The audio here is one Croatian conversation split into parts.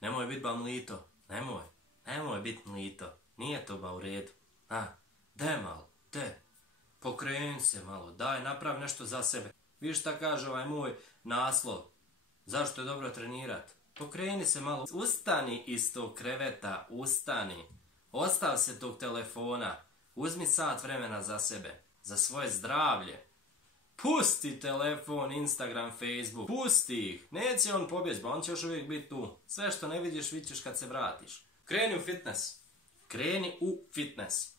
Nemoj biti ba mlito, nemoj biti mlito, nije to ba u redu. Daj malo, pokreni se malo, daj, napravi nešto za sebe. Viš šta kaže ovaj moj naslov, zašto je dobro trenirat? Pokreni se malo, ustani iz tog kreveta, ustani, ostav se tog telefona, uzmi sat vremena za sebe, za svoje zdravlje. Pusti telefon, Instagram, Facebook, pusti ih, neće on pobjeći, on će još uvijek biti tu. Sve što ne vidiš, vidit ćeš kad se vratiš. Kreni u fitness.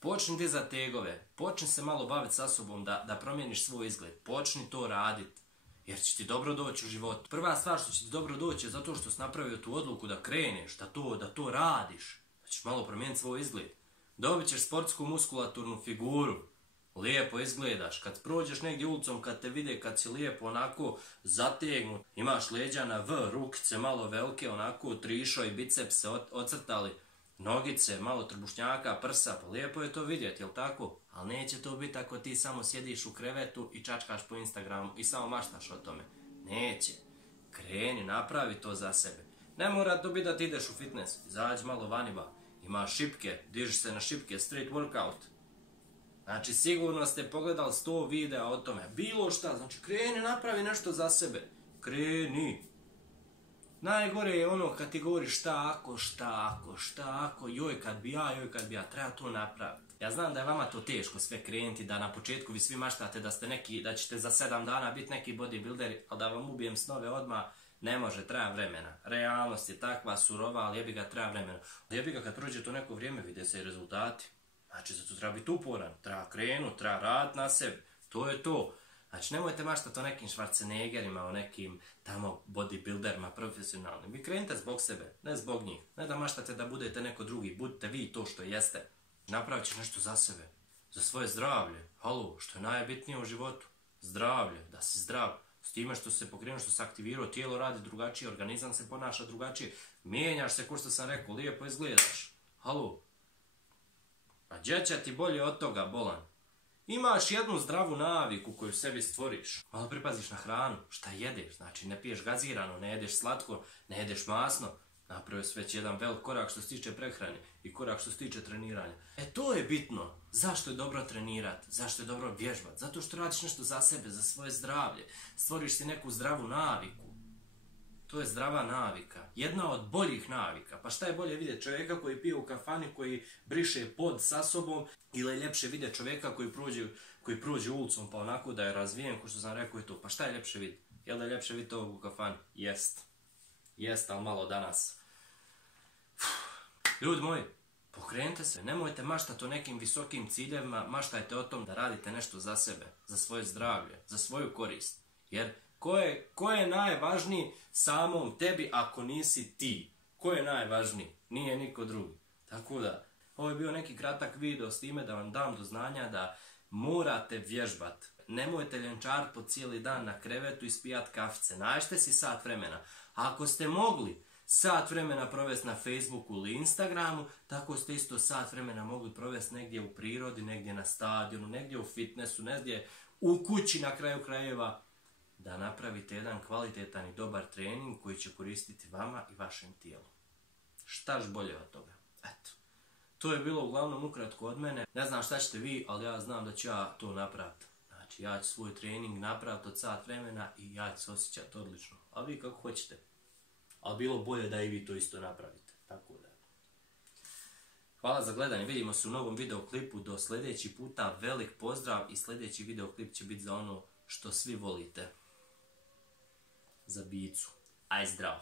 Počni dizati tegove, počni se malo baviti sa sobom da promijeniš svoj izgled, počni to raditi, jer će ti dobro doći u životu. Prva stvar što će ti dobro doći je zato što si napravio tu odluku da kreneš, da to radiš, da ćeš malo promijeniti svoj izgled. Dobit ćeš sportsku muskulaturnu figuru, lijepo izgledaš, kad prođeš negdje ulicom, kad te vide, kad si lijepo onako zategnut, imaš leđa na V, rukice malo velike, onako trišo i biceps se ocrtali, nogice, malo trbušnjaka, prsa, pa lijepo je to vidjeti, jel tako? Ali neće to biti ako ti samo sjediš u krevetu i čačkaš po Instagramu i samo maštaš o tome. Neće. Kreni, napravi to za sebe. Ne mora to biti da ti ideš u fitness, izađi malo vaniba, imaš šipke, dižiš se na šipke, street workout. Znači sigurno ste pogledali 100 videa o tome, bilo šta, znači kreni, napravi nešto za sebe. Kreni. Najgore je ono kad ti govoriš šta ako, joj kad bi ja, treba to napraviti. Ja znam da je vama to teško sve krenuti, da na početku vi svi maštate da ćete za 7 dana biti neki bodybuilderi, ali da vam ubijem snove odmah, ne može, treba vremena. Realnost je takva surova, ali jebi ga, treba vremena. Jebi ga, kad prođe to neko vrijeme, vide se i rezultati. Znači, zato treba biti uporan, treba krenuti, treba raditi na sebi, to je to. Znači, nemojte maštati o nekim Schwarzeneggerima, o nekim tamo bodybuilderima profesionalnim. Vi krenite zbog sebe, ne zbog njih. Ne da maštate da budete neko drugi, budite vi to što jeste. Napravit će nešto za sebe, za svoje zdravlje. Halo, što je najbitnije u životu? Zdravlje, da si zdrav. S time što se pokrenuo, što se aktivirao, tijelo radi drugačije, organizam se ponaša drugačije. Mijenjaš se, ko što sam rekao, lijepo izgledaš. Halo. A gdje će ti bolje od toga, bolan? Imaš jednu zdravu naviku koju sebi stvoriš. Malo pripaziš na hranu, šta jedeš, znači ne piješ gazirano, ne jedeš slatko, ne jedeš masno. Napravio si već jedan velik korak što se tiče prehrane i korak što se tiče treniranja. To je bitno. Zašto je dobro trenirati? Zašto je dobro vježbati? Zato što radiš nešto za sebe, za svoje zdravlje. Stvoriš si neku zdravu naviku. To je zdrava navika. Jedna od boljih navika. Pa šta je bolje vidjeti čovjeka koji pije u kafani, koji briše pod sa sobom, ili je ljepše vidjeti čovjeka koji prođe ulicom pa onako da je razvijen, ko što sam rekao je to. Pa šta je ljepše vidjeti? Jel da je ljepše vidjeti ovog u kafani? Jest, ali malo danas. Ljudi moji, pokrenite se, nemojte maštati o nekim visokim ciljevima, maštajte o tom da radite nešto za sebe, za svoje zdravlje, za svoju korist. Jer ko je najvažniji samom tebi ako nisi ti? Ko je najvažniji? Nije niko drugi. Tako da, ovo je bio neki kratak video s time da vam dam do znanja da morate vježbati. Nemojte ljenčariti po cijeli dan na krevetu i spijat kafice. Nađite si sat vremena. Ako ste mogli sat vremena provesti na Facebooku ili Instagramu, tako ste isto sat vremena mogli provesti negdje u prirodi, negdje na stadionu, negdje u fitnessu, negdje u kući na kraju krajeva, da napravite jedan kvalitetan i dobar trening koji će koristiti vama i vašem tijelu. Štaš bolje od toga. Eto. To je bilo uglavnom ukratko od mene. Ne znam šta ćete vi, ali ja znam da ću ja to napraviti. Znači, ja ću svoj trening napraviti od sat vremena i ja ću se osjećati odlično. A vi kako hoćete. Ali bilo bolje da i vi to isto napravite. Tako da. Hvala za gledanje. Vidimo se u novom videoklipu. Do sljedeći puta. Velik pozdrav i sljedeći videoklip će biti za ono što svi volite. Za bicu. Aj zdravo.